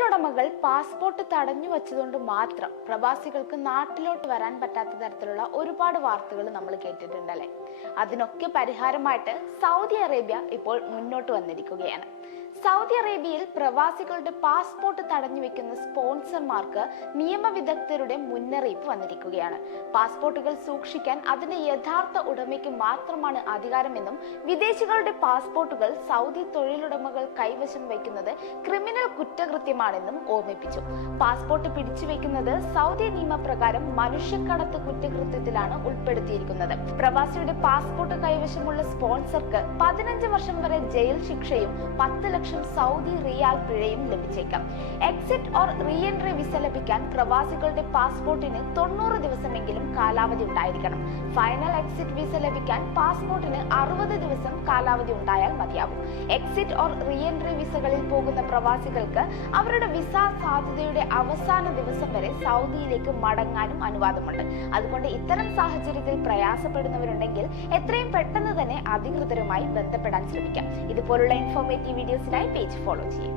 തൊഴിലുടമകൾ passport തടഞ്ഞു വച്ചതുകൊണ്ട് മാത്രം പ്രവാസികൾക്ക് നാട്ടിലോട്ട് വരാൻ പറ്റാത്ത തരത്തിലുള്ള ഒരുപാട് വാർത്തകൾ നമ്മൾ കേട്ടിട്ടുണ്ടല്ലേ. അതിനൊക്കെ പരിഹാരമായിട്ട് സൗദി അറേബ്യ ഇപ്പോൾ മുന്നോട്ട് വന്നിരിക്കുകയാണ്. സൗദി അറേബ്യയിൽ പ്രവാസികളുടെ പാസ്പോർട്ട് തടഞ്ഞു വെക്കുന്ന സ്പോൺസർമാർക്ക് നിയമവിദഗ്ധരുടെ മുന്നറിയിപ്പ് വന്നിരിക്കുകയാണ്. പാസ്പോർട്ടുകൾ സൂക്ഷിക്കാൻ അതിന്റെ യഥാർത്ഥ ഉടമയ്ക്ക് മാത്രമാണ് അധികാരമെന്നും വിദേശികളുടെ പാസ്പോർട്ടുകൾ സൗദി തൊഴിലുടമകൾ കൈവശം വയ്ക്കുന്നത് ക്രിമിനൽ കുറ്റകൃത്യമാണെന്നും ഓർമ്മിപ്പിച്ചു. പാസ്പോർട്ട് പിടിച്ചു വെക്കുന്നത് സൗദി നിയമപ്രകാരം മനുഷ്യക്കടത്ത് കുറ്റകൃത്യത്തിലാണ് ഉൾപ്പെടുത്തിയിരിക്കുന്നത്. പ്രവാസിയുടെ പാസ്പോർട്ട് കൈവശമുള്ള സ്പോൺസർക്ക് 15 വർഷം വരെ ജയിൽ ശിക്ഷയും 10 ലക്ഷം സൗദി റിയാൽ പിഴയും ലഭിച്ചേക്കാം. Exit or re entry visa ലഭിക്കാൻ പ്രവാസികളുടെ പാസ്പോർട്ടിന് 90 ദിവസമെങ്കിലും കാലാവധി ഉണ്ടായിരിക്കണം. ഫൈനൽ എക്സിറ്റ് വിസ ലഭിക്കാൻ പാസ്പോർട്ടിന് 60 ദിവസം കാലാവധി ഉണ്ടായാൽ മതിയാവും. എക്സിറ്റ് ഓർ റീ എൻട്രി വിസകളിൽ പോകുന്ന പ്രവാസികൾക്ക് അവരുടെ വിസ സാധ്യതയുടെ അവസാന ദിവസം വരെ സൗദിയിലേക്ക് മടങ്ങാനും അനുവാദമുണ്ട്. അതുകൊണ്ട് ഇത്തരം സാഹചര്യത്തിൽ പ്രയാസപ്പെടുന്നവരുണ്ടെങ്കിൽ എത്രയും പെട്ടെന്ന് തന്നെ അധികൃതരുമായി ബന്ധപ്പെടാൻ ശ്രമിക്കാം. ഇതുപോലുള്ള ഇൻഫോർമേറ്റീവ് വീഡിയോസിനായി പേജ് ഫോളോ ചെയ്യും.